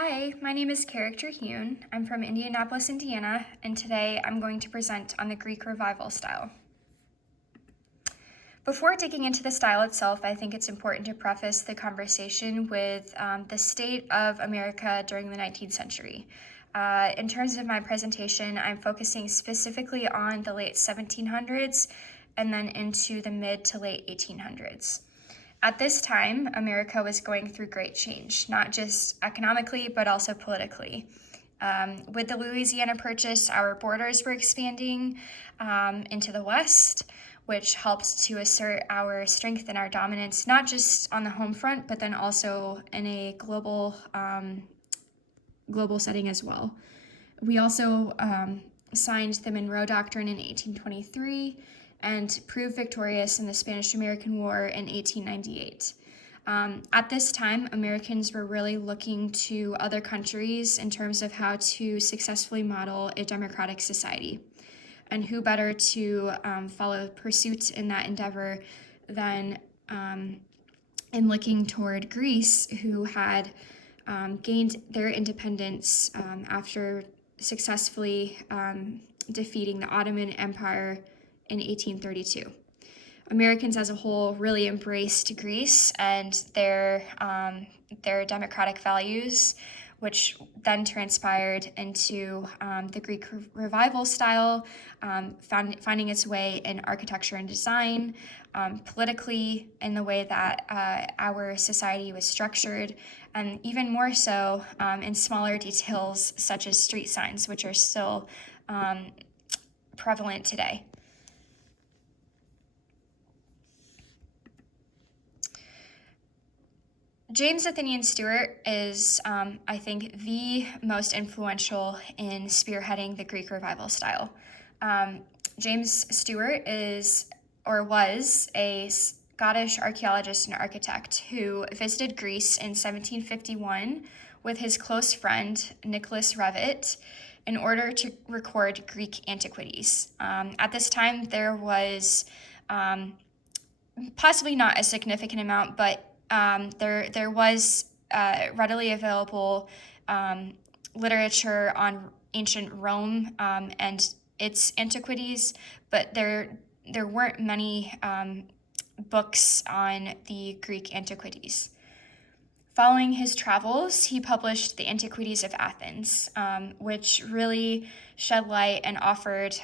Hi, my name is Character Hune. I'm from Indianapolis, Indiana, and today I'm going to present on the Greek Revival style. Before digging into the style itself, I think it's important to preface the conversation with the state of America during the 19th century. In terms of my presentation, I'm focusing specifically on the late 1700s and then into the mid to late 1800s. At this time, America was going through great change, not just economically, but also politically. With the Louisiana Purchase, our borders were expanding into the West, which helped to assert our strength and our dominance, not just on the home front, but then also in a global setting as well. We also signed the Monroe Doctrine in 1823 and proved victorious in the Spanish-American War in 1898. At this time, Americans were really looking to other countries in terms of how to successfully model a democratic society. And who better to follow pursuit in that endeavor than in looking toward Greece, who had gained their independence after successfully defeating the Ottoman Empire in 1832. Americans as a whole really embraced Greece and their democratic values, which then transpired into the Greek Revival style, finding its way in architecture and design, politically in the way that our society was structured, and even more so in smaller details such as street signs, which are still prevalent today. James Athenian Stewart is, I think, the most influential in spearheading the Greek Revival style. James Stewart was a Scottish archaeologist and architect who visited Greece in 1751 with his close friend Nicholas Revet in order to record Greek antiquities. At this time, there was possibly not a significant amount, but there was readily available literature on ancient Rome and its antiquities, but there weren't many books on the Greek antiquities. Following his travels, he published the Antiquities of Athens, which really shed light and offered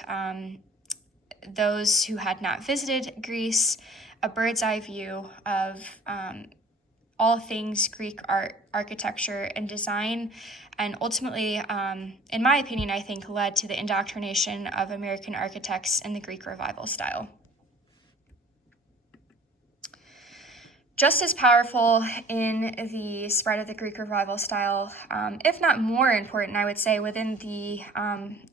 those who had not visited Greece a bird's eye view of all things Greek art, architecture, and design, and ultimately, in my opinion, I think led to the indoctrination of American architects in the Greek Revival style. Just as powerful in the spread of the Greek Revival style, if not more important, I would say, within the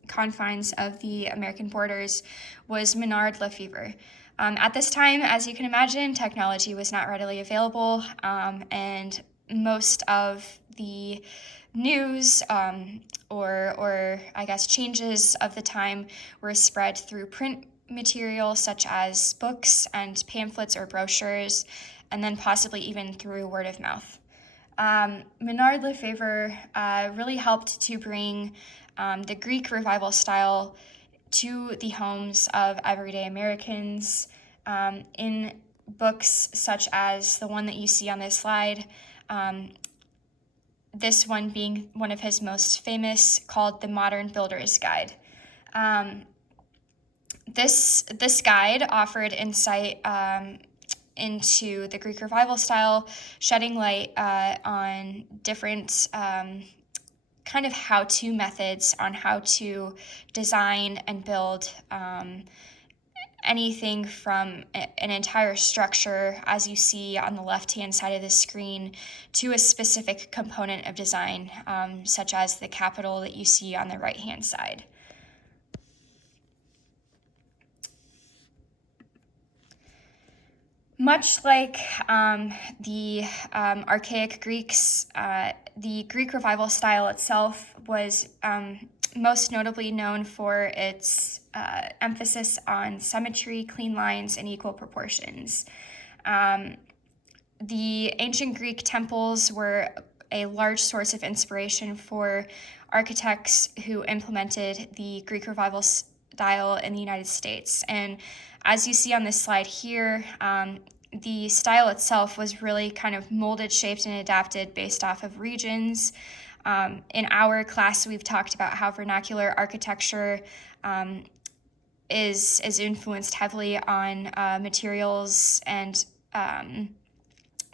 confines of the American borders, was Menard Lefebvre. At this time, as you can imagine, technology was not readily available, and most of the news or I guess changes of the time were spread through print material such as books and pamphlets or brochures, and then possibly even through word of mouth. Menard Lefebvre really helped to bring the Greek Revival style to the homes of everyday Americans in books such as the one that you see on this slide, this one being one of his most famous, called The Modern Builder's Guide. This guide offered insight into the Greek Revival style, shedding light on different kind of how-to methods on how to design and build anything from an entire structure, as you see on the left-hand side of the screen, to a specific component of design, such as the Capitol that you see on the right-hand side. Much like the archaic Greeks, the Greek Revival style itself was most notably known for its emphasis on symmetry, clean lines, and equal proportions. The ancient Greek temples were a large source of inspiration for architects who implemented the Greek Revival style in the United States. And as you see on this slide here, the style itself was really kind of molded, shaped, and adapted based off of regions. In our class, we've talked about how vernacular architecture is influenced heavily on materials and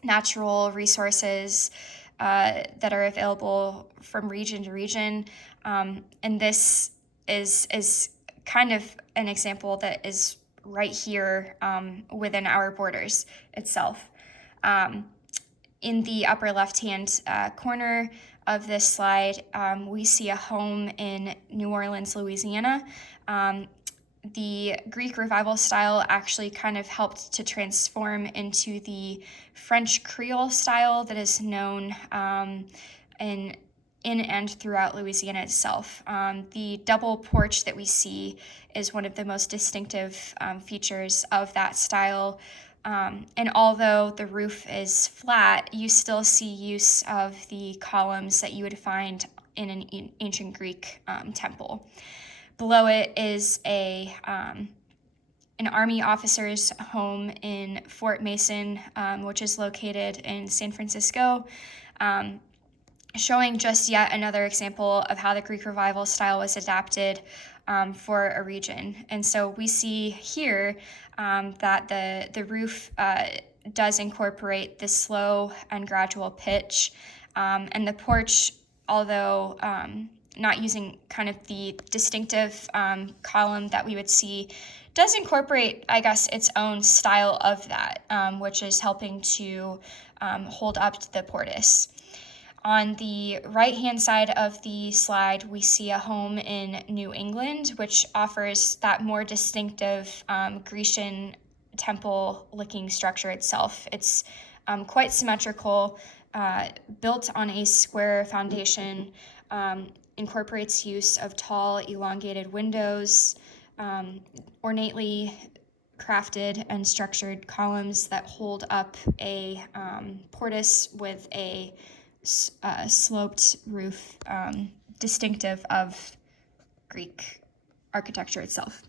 natural resources that are available from region to region. And this is kind of an example that is right here within our borders itself. In the upper left-hand corner of this slide, we see a home in New Orleans, Louisiana. The Greek Revival style actually kind of helped to transform into the French Creole style that is known in and throughout Louisiana itself. The double porch that we see is one of the most distinctive features of that style. And although the roof is flat, you still see use of the columns that you would find in an ancient Greek temple. Below it is an Army officer's home in Fort Mason, which is located in San Francisco, showing just yet another example of how the Greek Revival style was adapted for a region. And so we see here that the roof does incorporate this slow and gradual pitch, and the porch, although not using kind of the distinctive column that we would see, does incorporate, I guess, its own style of that, which is helping to hold up to the portice. On the right-hand side of the slide, we see a home in New England, which offers that more distinctive Grecian temple-looking structure itself. It's quite symmetrical, built on a square foundation, incorporates use of tall, elongated windows, ornately crafted and structured columns that hold up a portice with a sloped roof, distinctive of Greek architecture itself.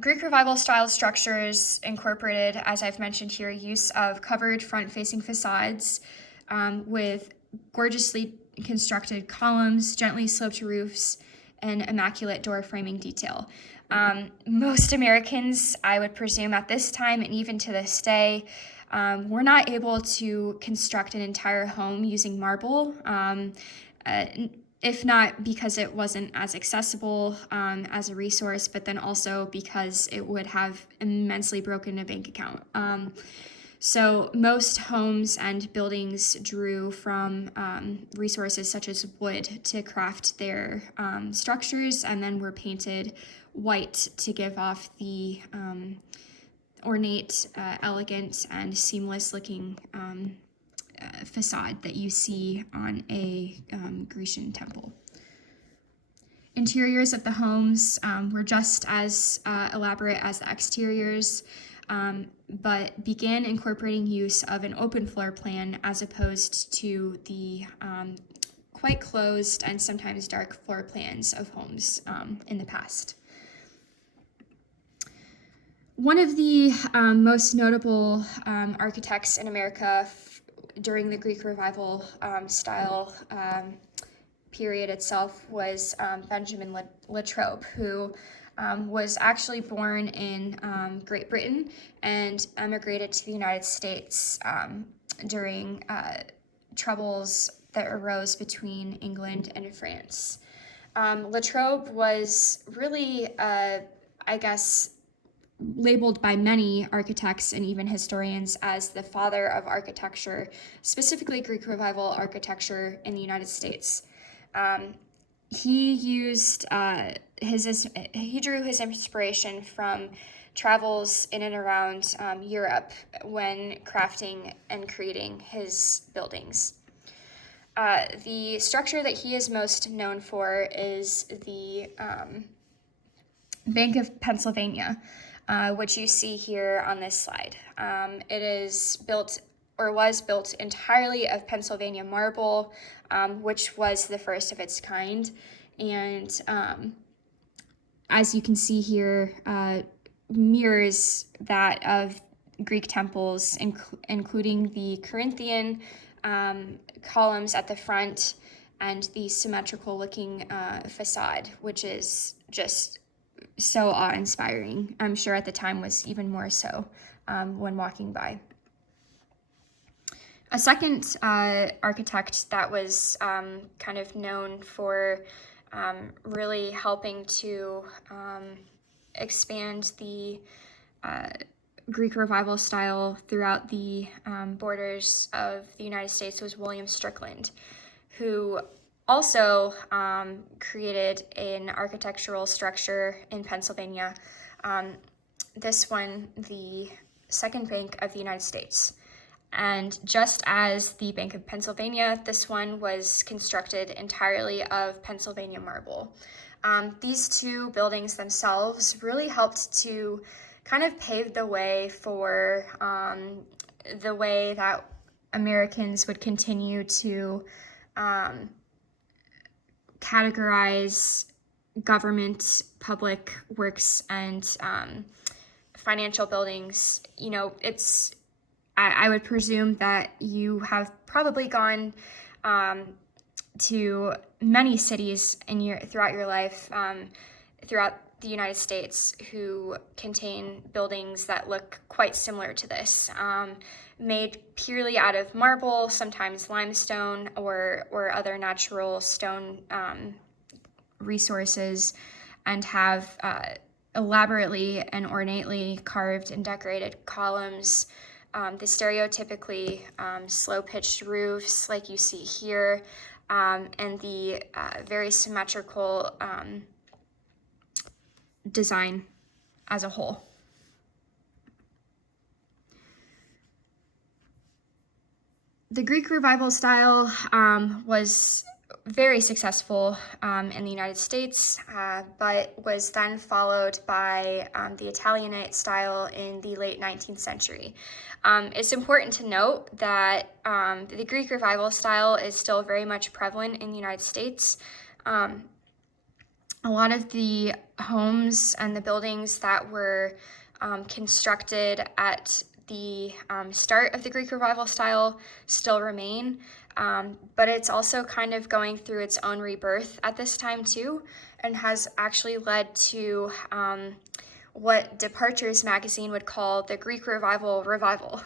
Greek Revival style structures incorporated, as I've mentioned here, use of covered front-facing facades with gorgeously constructed columns, gently sloped roofs, and immaculate door framing detail. Most Americans, I would presume at this time and even to this day, were not able to construct an entire home using marble, if not because it wasn't as accessible as a resource, but then also because it would have immensely broken a bank account. So most homes and buildings drew from resources such as wood to craft their structures, and then were painted white to give off the ornate, elegant, and seamless-looking facade that you see on a Grecian temple. Interiors of the homes were just as elaborate as the exteriors, but began incorporating use of an open floor plan as opposed to the quite closed and sometimes dark floor plans of homes in the past. One of the most notable architects in America during the Greek Revival style period itself was Benjamin Latrobe, who was actually born in Great Britain and emigrated to the United States during troubles that arose between England and France. Latrobe was really, I guess, labeled by many architects and even historians as the father of architecture, specifically Greek Revival architecture in the United States. He drew his inspiration from travels in and around Europe when crafting and creating his buildings. The structure that he is most known for is the Bank of Pennsylvania, which you see here on this slide. It is built or was built entirely of Pennsylvania marble, which was the first of its kind. And as you can see here, mirrors that of Greek temples, including the Corinthian columns at the front and the symmetrical looking facade, which is just so awe-inspiring. I'm sure at the time was even more so when walking by. A second architect that was kind of known for really helping to expand the Greek Revival style throughout the borders of the United States was William Strickland, who also created an architectural structure in Pennsylvania, this one, the Second Bank of the United States. And just as the Bank of Pennsylvania, this one was constructed entirely of Pennsylvania marble. These two buildings themselves really helped to kind of pave the way for the way that Americans would continue to categorize government, public works, and financial buildings. You know, I would presume that you have probably gone to many cities throughout your life, throughout the United States, who contain buildings that look quite similar to this, made purely out of marble, sometimes limestone or other natural stone resources, and have elaborately and ornately carved and decorated columns, the stereotypically slow-pitched roofs like you see here, and the very symmetrical design as a whole. The Greek Revival style was very successful in the United States, but was then followed by the Italianate style in the late 19th century. It's important to note that the Greek Revival style is still very much prevalent in the United States. A lot of the homes and the buildings that were constructed at the start of the Greek Revival style still remain, but it's also kind of going through its own rebirth at this time too, and has actually led to what Departures magazine would call the Greek Revival revival.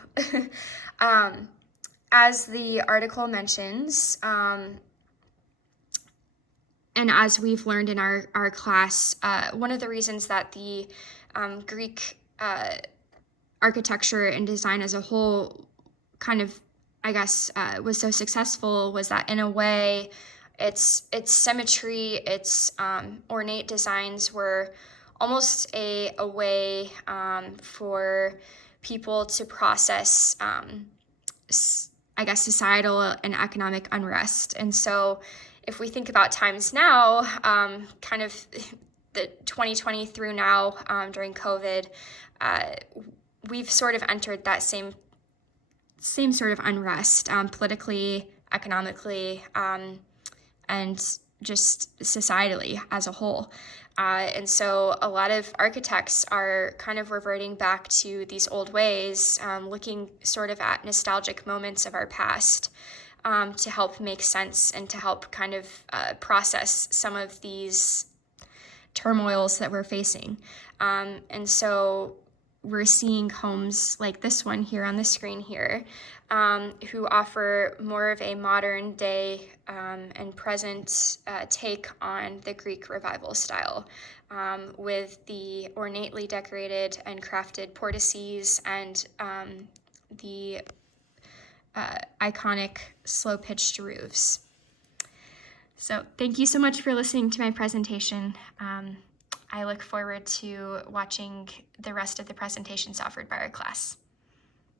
As the article mentions, and as we've learned in our class, one of the reasons that the Greek architecture and design as a whole kind of, I guess, was so successful was that in a way, its symmetry, its ornate designs were almost a way for people to process, I guess, societal and economic unrest. And so if we think about times now, kind of the 2020 through now during COVID, we've sort of entered that same sort of unrest, politically, economically, and just societally as a whole. And so a lot of architects are kind of reverting back to these old ways, looking sort of at nostalgic moments of our past, to help make sense and to help kind of process some of these turmoils that we're facing. And so we're seeing homes like this one here on the screen here, who offer more of a modern day and present take on the Greek Revival style, with the ornately decorated and crafted portices and the iconic slow-pitched roofs. So thank you so much for listening to my presentation. I look forward to watching the rest of the presentations offered by our class.